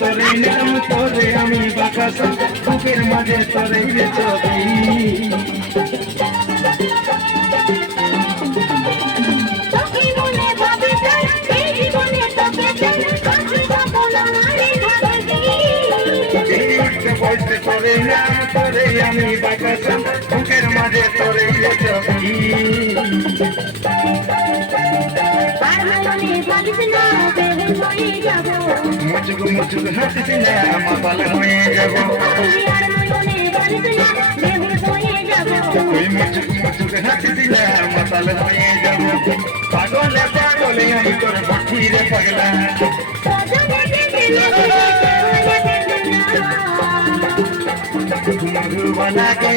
তোরে নাম তোরে আমি বাকাসা বুকের মাঝে তোরে ছবি বলতে তোরে নাম তোরে আমি বাকাসা বুকের মাঝে তোরে ছবি মুচুক মুচুক হাসিস না মাতাল হয়ে যাব তুই মুচুক মুচুক হাসিস না মাতাল হয়ে যাব পাগলে পাগলে আমি তোর বাকিরে পাগলা মধুবনা কে